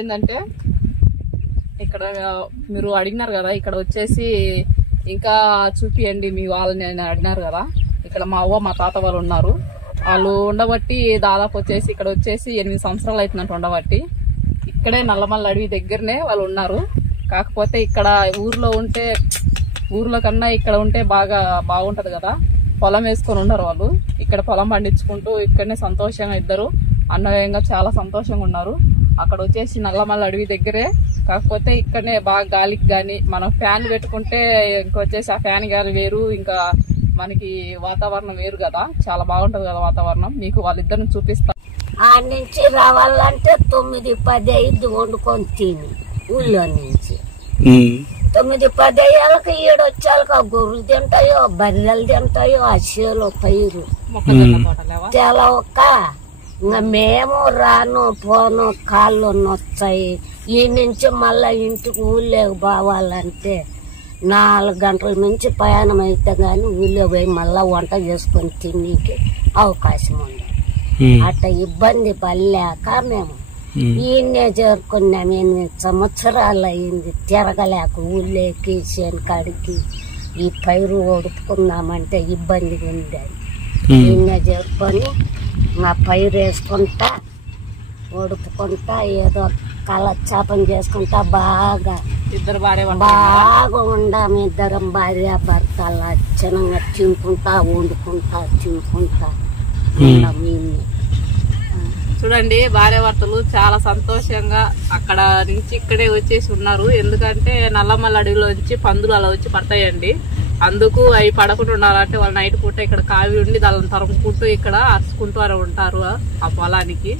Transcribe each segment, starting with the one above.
ఏంటంటే ఇక్కడ మీరు అడిగినారు కదా, ఇక్కడ వచ్చేసి ఇంకా చూపియండి మీ వాళ్ళని అని అడిగినారు కదా. ఇక్కడ మా అవ్వ మా తాత వాళ్ళు ఉన్నారు. వాళ్ళు ఉండబట్టి దాదాపు వచ్చేసి ఇక్కడ వచ్చేసి 8 సంవత్సరాలు అవుతుందంట ఉండబట్టి. ఇక్కడే నల్లమల్ల అడవి దగ్గరనే వాళ్ళు ఉన్నారు. కాకపోతే ఇక్కడ ఊర్లో కన్నా ఇక్కడ ఉంటే బాగుంటది కదా. పొలం వేసుకొని ఉన్నారు వాళ్ళు. ఇక్కడ పొలం పండించుకుంటూ ఇక్కడనే సంతోషంగా ఇద్దరు అన్వయంగా చాలా సంతోషంగా ఉన్నారు. అక్కడ వచ్చేసి నల్లమల్ల అడవి దగ్గరే. కాకపోతే ఇక్కడనే బాగా గాలికి గాని మనం ఫ్యాన్ పెట్టుకుంటే ఇంకొచ్చేసి ఆ ఫ్యాన్ గాలి వేరు, ఇంకా మనకి వాతావరణం వేరు కదా. చాలా బాగుంటది కదా వాతావరణం. మీకు వాళ్ళిద్దరిని చూపిస్తా. ఆ నుంచి రావాలంటే 9-10 అయింది వండుకొని తిని ఊళ్ళో నుంచి 9-10 అయ్యాలకు ఈడొచ్చాక గొర్రెలు తింటాయో బర్రెలు తింటాయో ఆ చేలో పైరు చాలా ఒక్క. ఇంకా మేము రాను పోను కాళ్ళు నొచ్చాయి. ఈ నుంచి మళ్ళా ఇంటికి ఊళ్ళోకి పోవాలంటే 4 గంటల నుంచి ప్రయాణం అయితే గాని ఊళ్ళో పోయి మళ్ళా వంట చేసుకొని తినీకి అవకాశం ఉండదు. అట్ట ఇబ్బంది పడలేక మేము ఈయన్నే చేరుకున్నాం. 8 సంవత్సరాలు అయింది తిరగలేక ఊళ్ళోకి చేనుకాడికి. ఈ పైరు ఒడుపుకున్నామంటే ఇబ్బందిగా ఉండేది. ఈయన్నే చేరుకొని నా పైరు వేసుకుంటా ఒడుపుకుంటా ఏదో కలచాపం చేసుకుంటా బాగా ఉండాం. ఇద్దరం భార్య భర్త లక్షణంగా తినుకుంటా వండుకుంటా తినుకుంటా ఉండాం. చూడండి, భార్య భర్తలు చాలా సంతోషంగా అక్కడ నుంచి ఇక్కడే వచ్చేసి ఉన్నారు. ఎందుకంటే నల్లమల్ల అడవిలో నుంచి పందులు అలా వచ్చి పడతాయండి. అందుకు అవి పడకుండా ఉండాలంటే వాళ్ళు నైట్ పూట ఇక్కడ కావి ఉండి దాన్ని తరుముకుంటూ ఇక్కడ అరుచుకుంటూ అని ఉంటారు ఆ పొలానికి.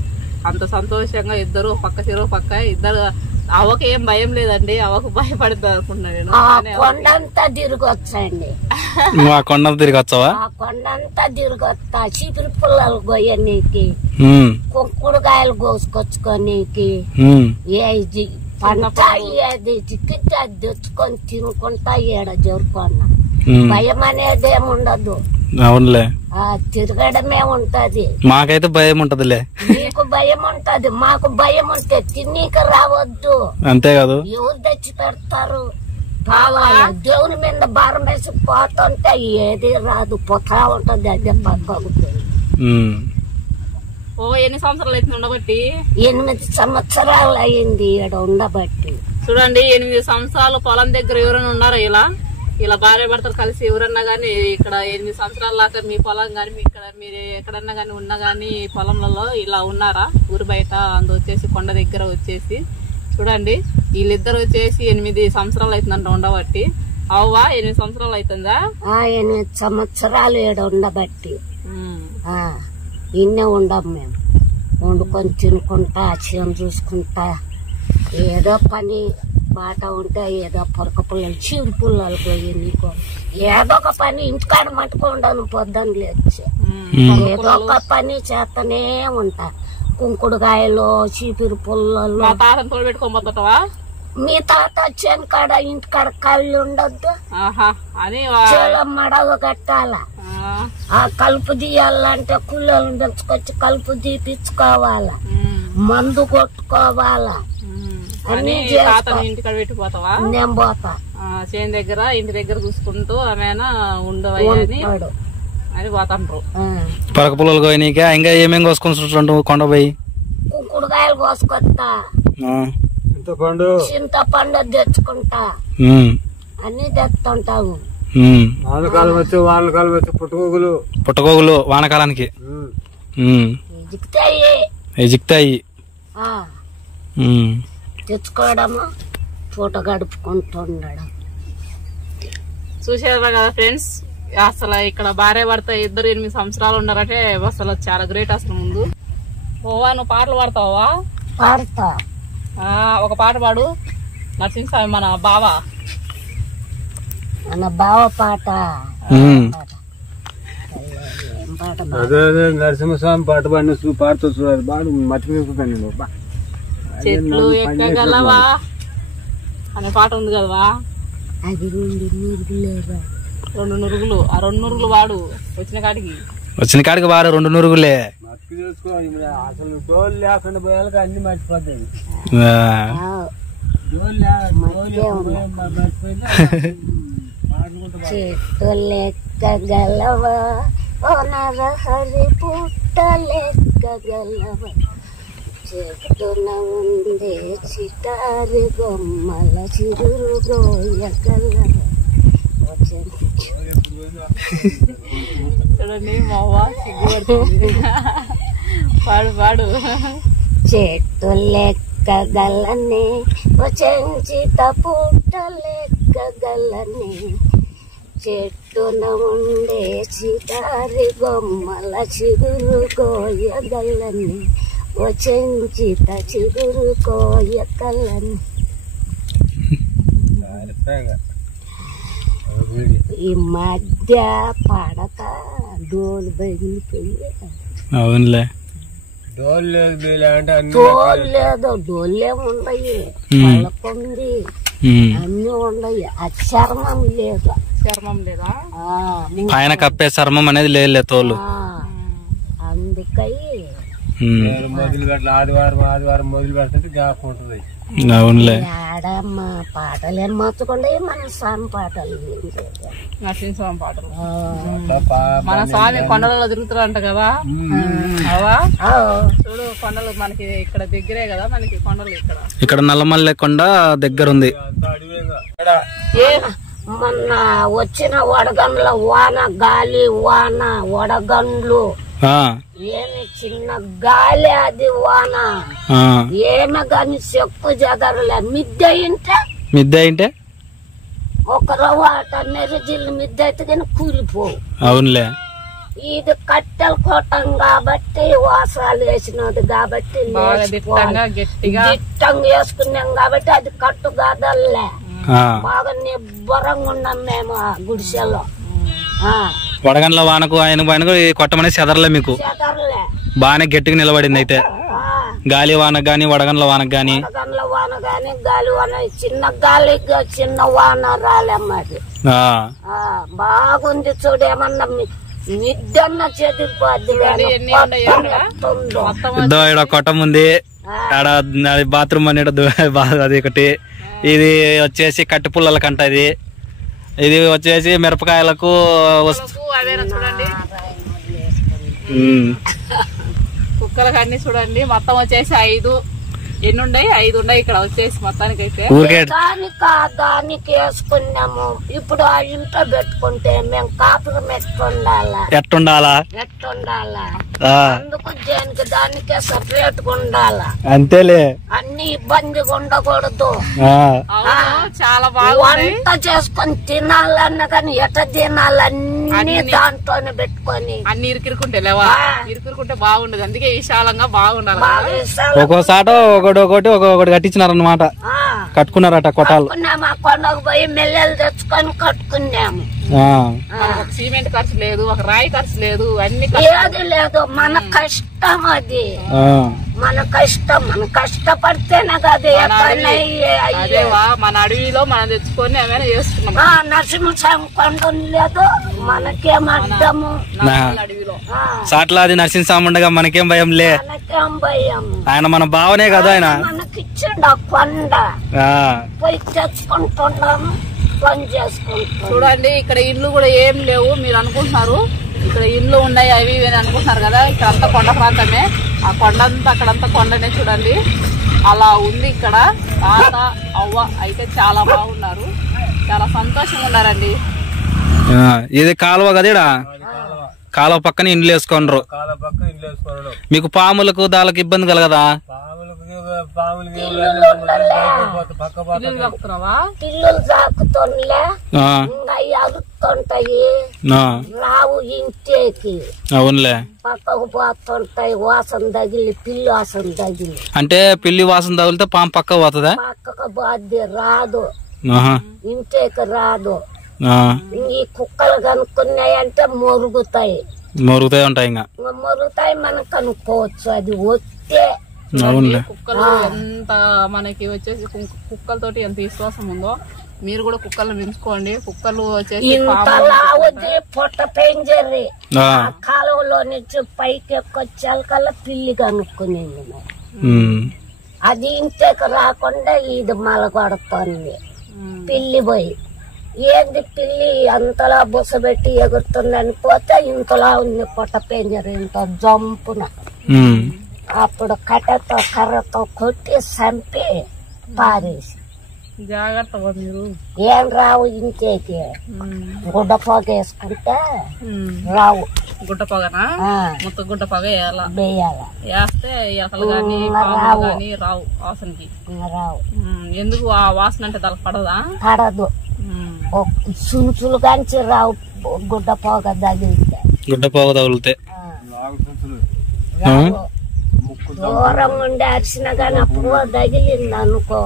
అంత సంతోషంగా ఇద్దరు పక్క చెరో పక్క ఇద్దరు. అవకు ఏం భయం లేదండి, అవకు భయపడతా అనుకున్నా నేను. కొండంతా తిరిగొచ్చండి, కొండంతా తిరిగొచ్చావా? కొండంతా తిరిగొస్తా. చీపురు పుల్లలు కొయ్యనీకి, కుంకుడుకాయలు కోసుకొచ్చుకోనీకి, పంట ఏది చిక్కితే అది తెచ్చుకొని తినుకుంటా ఏడ జరుపుకున్నా. భయం అనేది ఏముండదు. అవునులే, తిరగడమే ఉంటది. మాకైతే భయం ఉంటదిలే. మీకు భయం ఉంటది, మాకు భయం ఉంటే తిన్నీక రావద్దు. అంతే కాదు, ఎవరు తెచ్చి పెడతారు? దేవుని మీద భారం వేసి పోతుంటే ఏది రాదు, పోతా ఉంటది. అదే పక్కకు. ఓ 8 సంవత్సరాలు అయితే ఉండబట్టి 8 సంవత్సరాలు అయింది ఇక్కడ ఉండబట్టి. చూడండి, 8 సంవత్సరాలు పొలం దగ్గర ఎవరైనా ఉన్నారా? ఇలా భార్య భర్తలు కలిసి ఎవరన్నా గానీ ఇక్కడ 8 సంవత్సరాల దాకా మీ పొలం గానీ మీరు ఎక్కడన్నా గానీ ఉన్నా గానీ పొలంలో ఇలా ఉన్నారా? ఊరు బయట వచ్చేసి కొండ దగ్గర వచ్చేసి చూడండి. వీళ్ళిద్దరు వచ్చేసి 8 సంవత్సరాలు అవుతుందంట ఉండబట్టి. అవ్వా 8 సంవత్సరాలు అవుతుందా? 8 సంవత్సరాలు ఇక్కడ ఉండబట్టి ఇన్నే ఉండం మేము. వండుకొని తినుకుంటా చేను చూసుకుంటా ఏదో పని బాట ఉంటే ఏదో పొరక పుల్లలు చీరు పుల్లలు పోయి నీకు ఏదో ఒక పని ఇంటికాడ మట్టుకుండాను. పొద్దున్న లేచి ఏదో ఒక పని చేస్తూనే ఉంటా. కుంకుడుకాయలు చీపిరి పుల్లలు. పెట్టుకోబోతావా? మీ తాత చేను కాడ ఇంటికాడ కళ్ళు ఉండద్దు, చేలో మడవ కట్టాల. ఆ కలుపు తీయాలంటే కూలీలను తెచ్చుకొచ్చి కలుపు తీపించుకోవాలా, మందు కొట్టుకోవాలా. ఇంటికాడ పెట్టిపోతావా? నేను పోతా చేను దగ్గర ఇంటి దగ్గర చూసుకుంటూ ఆమెనా ఉండవని పోతాండ్రు. పరక పుల్లలు పోయినాక ఇంకా ఏమేమి కోసుకొని కొండ పోయి కుంకుడుకాయలు కోసుకొస్తా, చింతపండు తెచ్చుకుంటా, అన్ని తెస్తుంటావు. పుట్టగోగులు వానకాలానికి ఎజిక్తాయి తెచ్చుకోవడము పూట గడుపుకుంటుండడం. చూసారా కదా ఫ్రెండ్స్, అసలు ఇక్కడ భార్య భర్త ఇద్దరు 8 సంవత్సరాలు ఉన్నారంటే అసలు చాలా గ్రేట్. అసలు ముందు ఓవా నువ్వు పాటలు పాడతావా? పాడతా. ఒక పాట పాడు నరసింహస్వామి మన బావ పాట. నరసింహస్వామి పాట పాడుతూ మర్చిపోయింది. చెట్లు ఎక్కగలవా అనే పాట ఉంది కదా. అది 2 నురుగులు. ఆ 2 నురుగులు వాడు వచ్చిన కాడికి వచ్చిన కాడికి వారు 2 నురుగులే. మతికి చేసుకో అసలు డోలు లేకుండా పోయాక అన్ని మర్చిపోతాయి. చెట్టు లెక్కగలవా ఓ నరహరి పుట్ట లెక్కగలవ చెట్టున ఉండే చిటారి బొమ్మల చిరురు గోయగలవ. చూడండి మావా సిగ్గుపడుతుంది. పాడు పాడు. చెట్టు లెక్కగలనే ఓ చెంచిత పుట్ట లెక్కగలనే చెట్టున ఉండే చిటారి బొమ్మల చిగురు కోయగలని ఓ చెంచిత చిగురు కోయగలని. ఈ మధ్య పడక డోలు బగిలిపోయి. అవునులే. డోలు లేదు బేలే అంటే డోలు లేదు, డోలే ఉండయి, పలకుంది, అన్ని ఉండయి. ఆ చర్మం లేదు. చర్మం లేదా? పైన కప్పే చర్మం అనేది లేదు తోలు. అందుకై మొదలు పెట్టాలి. ఆదివారం మొదలు పెడుతుంటే జ్ఞాపకం ఉంటుంది. అవునులే. ఆడమ్మ పాటలు ఏం మార్చుకోండి, మన స్వామి పాటలు నరసింహస్వామి పాటలు. మన స్వామి కొండలలో తిరుగుతారంట కదా. అవా చూడు కొండలు మనకి ఇక్కడ దగ్గరే కదా, మనకి కొండలు ఇక్కడ నల్లమల్లె కొండ దగ్గర ఉంది. మొన్న వచ్చిన వడగండ్ల వాన, గాలి వాన, వడగండ్లు ఏమి చిన్న గాలి, అది వాన ఏమి గాని చెప్పు జదరలే. మిద్దె అయింటే ఒక రవ్వాట నెరజిల్లు మిద్దె అయితే కానీ కూలిపోవు. అవునులే. ఇది కట్టెలు కొట్టం కాబట్టి, వాసాలు వేసినది కాబట్టి, దిట్టంగా వేసుకున్నాం కాబట్టి అది కట్టు కాదల్లే. బాగా నిబ్బరంగా ఉన్నాం మేము ఆ గుడిసెలో. వడగండ్ల వానకు ఆయనకు కొట్టమని చెదరలే, మీకు బాగానే గట్టిగా నిలబడింది. అయితే గాలి వానకు గాని వడగండ్ల వానకు గాని గాలి వాన, చిన్న గాలి చిన్న వాన రాలేమ్మది. బాగుంది చూడు. ఏమన్నా మిద్దన్న చెదిరిపోద్ది. కొట్టం ఉంది ఆడ, బాత్రూమ్ అనేది అది ఒకటి. ఇది వచ్చేసి కట్టి పుల్లల కంట. ఇది వచ్చేసి మిరపకాయలకు చూడండి. కుక్కలకు అన్ని చూడండి. మొత్తం వచ్చేసి 5 ఎన్ని ఉన్నాయి? 5 ఉన్నాయి ఇక్కడ వచ్చేసి మొత్తానికి. అయితే దానికి వేసుకున్నాము. ఇప్పుడు ఆ ఇంట్లో పెట్టుకుంటే మేము కాపురం ఎట్టుండాలా అందుకు దేనికి దానికే సపరేట్ గా ఉండాలా. అంతేలే. అన్ని ఇబ్బందిగా ఉండకూడదు. చాలా బాగా వంట చేసుకొని తినాలన్నా కానీ ఎట తినాలన్నీ దాంట్లోనే పెట్టుకొని అన్ని ఇరుకుంటే లేవా, ఇరుకుంటే బాగుండదు. అందుకే విశాలంగా బాగుండాలి. ఒక్కోసాట ఒకటి కట్టించినారన్నమాట. కట్టుకున్నారట కొట్టాలు. కొండకు పోయి మెల్లెలు తెచ్చుకొని కట్టుకున్నాము. సిమెంట్ ఖర్చు లేదు, ఒక రాయి ఖర్చు లేదు, అన్ని ఏది లేదు. మన కష్టం అది, మన కష్టం. మనం కష్టపడితేనే కదా. అదేవా మన అడవిలో మనం తెచ్చుకొని ఏమైనా చేసుకున్నాం. నరసింహస్వామి కొండ లేదు, మనకేం అడ్డము. అడవిలో సాట్లాది నరసింహస్వామి ఉండగా మనకేం భయం లే. మనకేం భయం. ఆయన మన భావనే కదా. ఆయన మనకిచ్చిండు ఆ కొండ, పోయి తెచ్చుకుంటున్నాము, పని చేసుకుంటాం. చూడండి ఇక్కడ ఇల్లు కూడా ఏం లేవు. మీరు అనుకుంటున్నారు ఇక్కడ ఇల్లు ఉన్నాయి అవి ఇవి అని అనుకుంటున్నారు కదా. ఇక్కడ అంతా కొండ ప్రాంతమే. ఆ కొండ అంతా అక్కడంతా కొండనే చూడండి. అలా ఉంది ఇక్కడ. తాత అవ్వ అయితే చాలా బాగున్నారు, చాలా సంతోషంగా ఉన్నారండి. ఇది కాలువ కదా, కాలువ పక్కన ఇండ్లు వేసుకున్నారు. మీకు పాములకు దానికి ఇబ్బంది కలగదా? పిల్లలు సాకుతుండలే, అరుతుంటాయి, రావు ఇంటికి. అవునులే. పక్కకు పోతుంటాయి, వాసన తగిలి, పిల్లి వాసన తగిలి. అంటే పిల్లి వాసన తగిలితే పాము పక్క పోతుందా? పక్కకు పోద్ది, రాదు, ఇంటికి రాదు. ఈ కుక్కలు కనుక్కున్నాయంటే మొరుగుతాయి ఉంటాయి. ఇంకా మొరుగుతాయి. మనం కనుక్కోవచ్చు. అది వస్తే అవునులే. కుక్కలు ఎంత మనకి వచ్చేసి కుక్కలతోటి ఎంత విశ్వాసం ఉందో మీరు కూడా కుక్కలను పెంచుకోండి. కుక్కలు వచ్చేసి ఇంతలా ఉంది పొట్ట పెంజరి కాలువలో నుంచి పైకి ఎక్కొచ్చాకల్లా పిల్లి కనుక్కునింది అది ఇంతకు రాకుండా ఇది మలగొడుతోంది పిల్లి పోయి. ఏంది పిల్లి అంతలా బుస పెట్టి ఎగురుతుందని పోతే ఇంతలా ఉంది పొట్ట పెంజరి ఇంత జంపున. అప్పుడు కట్టెతో కర్రతో కొట్టి చంపి పారేసి. జాగ్రత్తగా మీరు ఏం రావు ఇంకేకి గుడ్డ పొగ వేసుకుంటే రావు. గుడ్డ పొగనా మొత్తం గుడ్డ పొగ వేయాల వేస్తే ఎలకలు గాని పాములు గాని రావు వాసనకి రావు. ఎందుకు ఆ వాసన అంటే దానికి పడదా? పడదు. సులుసులు కాంచి రావు గుడ్డ పొగ తగిలితే. గుడ్డ పొగ తగిలితే దూరం ఉండి అరిసిన కానీ అప్పుడు తగిలింది అనుకో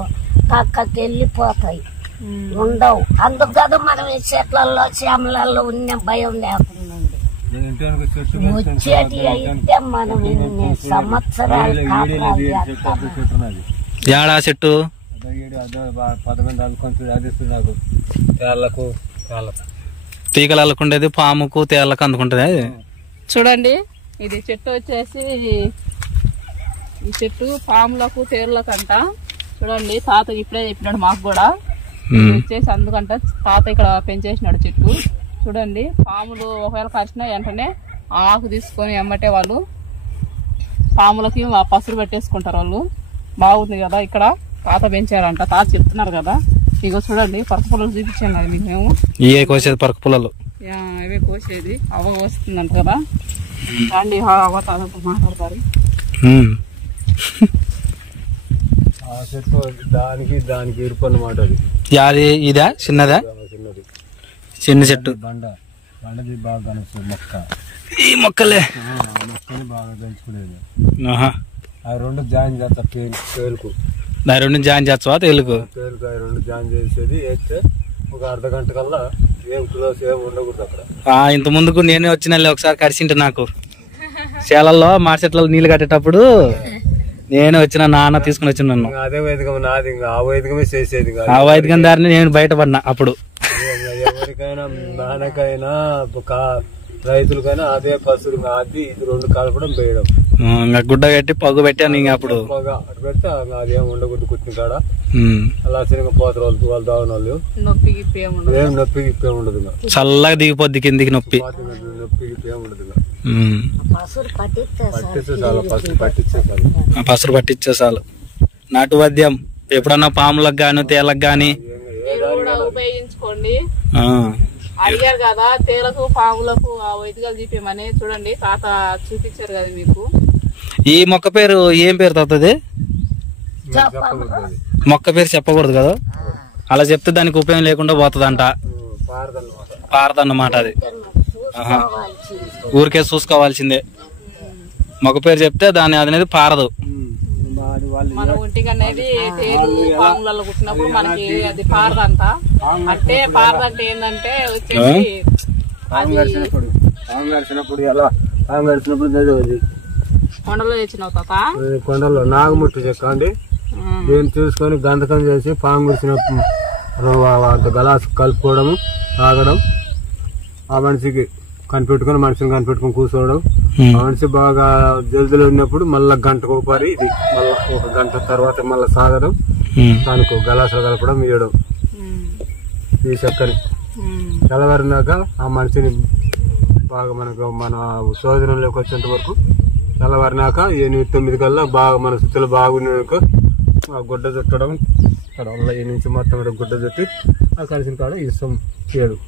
పక్కకి వెళ్ళిపోతాయి ఉండవు. అందుకు కదా మనం ఈ చెట్లలో చేమలలో ఉన్న భయం లేకుండా వచ్చేటి అయితే మనం ఇన్ని సంవత్సరాలు ఏడా చెట్టు తీగలు అల్లుకుండేది పాముకు తేళ్లకు అందుకుంటది. చూడండి ఇది చెట్టు వచ్చేసి ఈ చెట్టు పాములకు తేళ్లకు అంట. చూడండి తాత ఇప్పుడే చెప్పినాడు మాకు కూడా వచ్చేసి అందుకంట తాత ఇక్కడ పెంచేసినాడు చెట్టు. చూడండి పాములు ఒకవేళ కరిచినా వెంటనే ఆకు తీసుకొని ఎమ్మటే వాళ్ళు పాములకి పసురు పెట్టేసుకుంటారు వాళ్ళు. బాగుంది కదా ఇక్కడ తాత పెంచారంట తాత చెప్తున్నారు కదా. ఇగో చూడండి పరక పుల్లలు చూపించాం కదా మీకు మేము. ఇవే కోసేది పరక పుల్లలు అవే కోసేది అవ్వ వస్తుందంట కదా. రండి అవ్వ తాత మాట్లాడతారు. దానికి దానికి ఇరుపు అన్నమాట. అది ఇదా చిన్నదా? చిన్నది చిన్న చెట్టు బండ బండది బాగా కనుస్తుంది మొక్క. ఈ మొక్కలే మొక్కని బాగా పెంచుకునేది. అవి రెండు జాయిన్ చేస్తా తేలుకు. దాని రెండు జాయిన్ చేస్తావా తేలుకు? తేలుకు అవి రెండు జాయిన్ చేసేది వేస్తే ఒక అర్ధ గంట కల్లా ఏం క్లోజ్ ఏం ఉండకూడదు అక్కడ. ఇంత ముందుకు నేనే వచ్చిన ఒకసారి కరిసింటే నాకు చేలల్లో మా చెట్లలో నీళ్లు కట్టేటప్పుడు నేను వచ్చిన నాన్న తీసుకుని వచ్చిన నన్ను. అదే వైదికం నాది ఇంకా ఆ వైదికమే చేసేది. ఆ వైదికం దారిని నేను బయటపడినా అప్పుడు. ఎవరికైనా నాన్నకైనా రైతులకైనా అదే పసురు అది ఇది రెండు కలపడం వేయడం. ఇంకా గుడ్డ పెట్టి పగ్గు పెట్టాను. ఇంకా అప్పుడు అటు పెడితే అదేం ఉండకూడదు కుట్టిన కాడ అలా చిన్నగా పోతారు వాళ్ళు దావన వాళ్ళు. ఏం నొప్పి గిప్పే ఉండదు. చల్లగా దిగిపోద్ది కిందికి నొప్పి. నొప్పి గిప్పే ఉండదు. పసురు పట్టిస్తే చాలా పసురు పట్టించే చాలు. పసురు పట్టించే చాలు. నాటు వైద్యం ఎప్పుడన్నా పాములకు గాని తేలకు గాని ఉపయోగించుకోండి. అడిగారు కదా తేలకు పాములకు ఆ వైద్యాలు చూపించమని. చూడండి తాత చూపించారు కదా మీకు. ఈ మొక్క పేరు ఏం పేరు తాతది? మొక్క పేరు చెప్పకూడదు కదా. అలా చెప్తే దానికి ఉపయోగం లేకుండా పోతుందంట. పారదన్నమాట అది. ఊరికే చూసుకోవాల్సిందే. మొక్క పేరు చెప్తే దాని అనేది పారదు. మన ఒంటికి అనేది తేలు పాములలో కుట్టినప్పుడు మనకి అది పారదంట. అంటే పారదంటే ఏంటంటే వచ్చేసి కొండలో తెచ్చినావు తాత. కొండలో నాగముట్టు చెక్క అండి. దీన్ని చూసుకొని గంధకం చేసి పాము గుడిచినప్పుడు గలాస్ కలుపుకోవడం తాగడం. ఆ మనిషికి కనిపెట్టుకుని మనిషిని కనిపెట్టుకుని కూర్చోవడం. ఆ మనిషి బాగా జల్దీలో ఉన్నప్పుడు మళ్ళా గంటకు ఒకసారి ఇది మళ్ళా ఒక గంట తర్వాత మళ్ళా సాగడం. దానికి గలాసులు కలపడం ఇవ్వడం ఈ చెక్కని. తెల్లవారినాక ఆ మనిషిని బాగా మనకు మన శోధనలోకి వచ్చేంత వరకు తెల్లవారినాక 8-9 కల్లా బాగా మన స్థితిలో బాగున్నాక ఆ గుడ్డ చుట్టడం. అక్కడ 8 నుంచి మొత్తం గుడ్డ చుట్టి ఆ కలిసిన కాడ ఇష్టం తీయడం.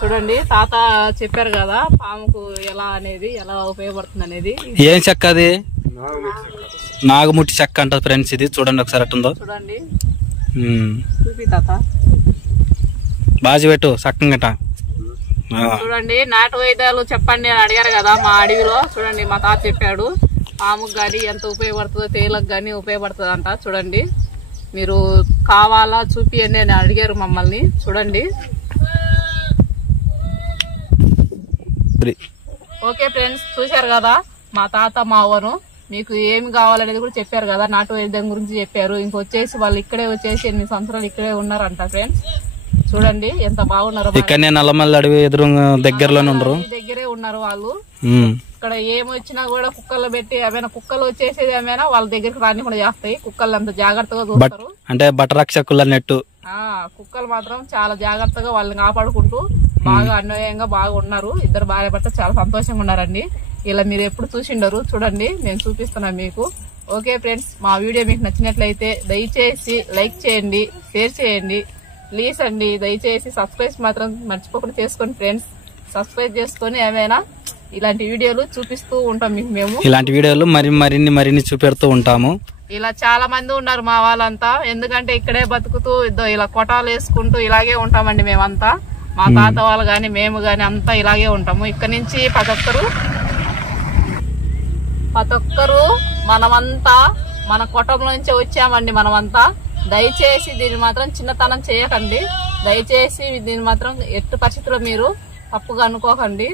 చూడండి తాత చెప్పారు కదా పాముకు ఎలా అనేది ఎలా ఉపయోగపడుతుంది అనేది. ఏం చెక్క అది? నాగముట్టి చెక్క అంట ఫ్రెండ్స్. ఇది చూడండి ఒకసారి అట్టుందో చూడండి. చూపి తాత బాజీ పెట్టు చక్కగా. చూడండి నాటు వైద్యాలు చెప్పండి అని అడిగారు కదా మా అడవిలో. చూడండి మా తాత చెప్పాడు పాముకు గాని ఎంత ఉపయోగపడుతుందో తేలకు గాని ఉపయోగపడుతుంది అంట. చూడండి మీరు కావాలా చూపియండి అని అడిగారు మమ్మల్ని. చూడండి ఓకే ఫ్రెండ్స్, చూశారు కదా మా తాత మా అవ్వను. మీకు ఏమి కావాలనేది కూడా చెప్పారు కదా, నాటు వైద్యం గురించి చెప్పారు. ఇంకొచ్చేసి వాళ్ళు ఇక్కడే వచ్చేసి 8 సంవత్సరాలు ఇక్కడే ఉన్నారంట ఫ్రెండ్స్. చూడండి ఎంత బాగున్నారు. ఇక్కడనే నల్లమల్ల అడవి ఎదురు దగ్గరలోనే ఉండరు, దగ్గరే ఉన్నారు వాళ్ళు. ఇక్కడ ఏమొచ్చినా కూడా కుక్కలు పెట్టి ఏమైనా కుక్కలు వచ్చేసేది ఏమైనా వాళ్ళ దగ్గరికి రానికుండా చేస్తాయి. కుక్కలు అంత జాగ్రత్తగా చూస్తారు, అంటే బట్టరక్షకులు అన్నట్టు. కుక్కలు మాత్రం చాలా జాగ్రత్తగా వాళ్ళని కాపాడుకుంటూ బాగా అన్వయంగా బాగా ఉన్నారు. ఇద్దరు భార్య భర్త చాలా సంతోషంగా ఉన్నారండి. ఇలా మీరు ఎప్పుడు చూసిండరు, చూడండి నేను చూపిస్తున్నాను మీకు. ఓకే ఫ్రెండ్స్, మా వీడియో మీకు నచ్చినట్లయితే దయచేసి లైక్ చేయండి, షేర్ చేయండి ప్లీజ్ అండి. దయచేసి సబ్స్క్రైబ్ మాత్రం మర్చిపోకుండా చేసుకోండి ఫ్రెండ్స్. సబ్స్క్రైబ్ చేసుకొని ఏమైనా ఇలాంటి వీడియోలు చూపిస్తూ ఉంటాం మీకు. మేము ఇలాంటి వీడియోలు మరిన్ని చూపెడుతూ ఉంటాము. ఇలా చాలా మంది ఉన్నారు మా వాళ్ళంతా, ఎందుకంటే ఇక్కడే బతుకుతూ ఇలా కొటాలు వేసుకుంటూ ఇలాగే ఉంటామండి మేమంతా. మా తాత వాళ్ళు గాని మేము గాని అంతా ఇలాగే ఉంటాము. ఇక్కడ నుంచి ప్రతి ఒక్కరు మనమంతా మన కుటుంబం నుంచే వచ్చామండి మనమంతా. దయచేసి దీన్ని మాత్రం చిన్నతనం చేయకండి. దయచేసి దీన్ని మాత్రం ఎట్టి పరిస్థితుల్లో మీరు తప్పుగా అనుకోకండి,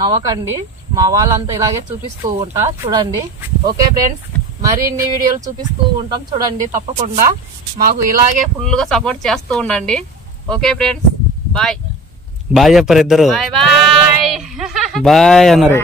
నవ్వకండి. మా వాళ్ళంతా ఇలాగే చూపిస్తూ ఉంటా చూడండి. ఓకే ఫ్రెండ్స్, మరిన్ని వీడియోలు చూపిస్తూ ఉంటాం చూడండి. తప్పకుండా మాకు ఇలాగే ఫుల్ గా సపోర్ట్ చేస్తూ ఉండండి. ఓకే ఫ్రెండ్స్, బాయ్ బాయ్ చెప్పారు ఇద్దరు, బాయ్ బాయ్ బాయ్ అన్నారు.